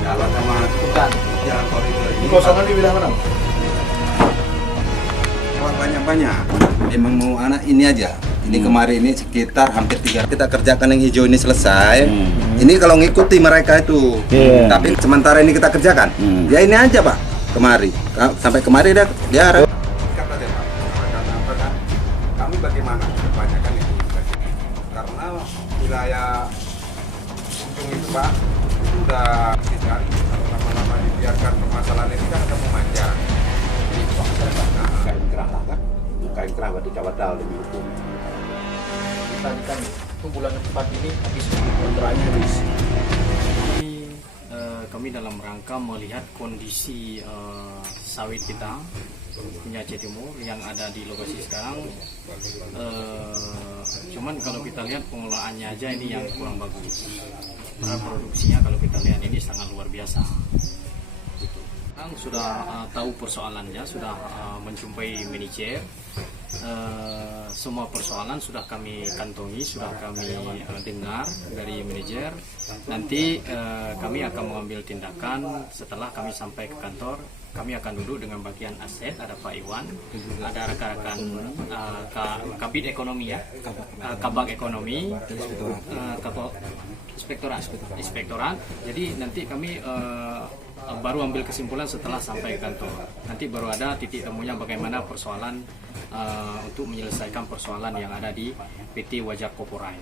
Jalan sama bukan jalan koridor ini. Kosongan di wilayah mana? Banyak. Memang mau anak ini aja. Ini kemarin ini sekitar hampir 3 kita kerjakan yang hijau ini selesai. Ini kalau ngikuti mereka itu. Tapi sementara ini kita kerjakan. Ya ini aja Pak. Kemari. Sampai kemari dia kami bagaimana kebanyakan itu karena wilayah ujung itu Pak itu udah sekali kalau lama-lama dibiarkan permasalahan ini kan akan memanjang. Kain kerah lah kan, kain kerah batu cawadal demi hukum. Tadi kan bulan keempat ini habis kontraknya habis. Kami dalam rangka melihat kondisi sawit kita punya Aceh Timur yang ada di lokasi sekarang. Cuman kalau kita lihat pengelolaannya aja ini yang kurang bagus. Karena produksinya kalau kita lihat ini sangat luar biasa. Sekarang sudah tahu persoalannya, sudah menjumpai manajer. Semua persoalan sudah kami kantongi, sudah kami dengar dari manajer. Nanti kami akan mengambil tindakan setelah kami sampai ke kantor. Kami akan duduk dengan bagian aset, ada Pak Iwan, ada rekan-rekan Kabid Ekonomi ya, Kabak Ekonomi, Inspektorat. Jadi nanti kami baru ambil kesimpulan setelah sampai ke kantor. Nanti baru ada titik temunya bagaimana persoalan untuk menyelesaikan persoalan yang ada di PT Wajar Koporai.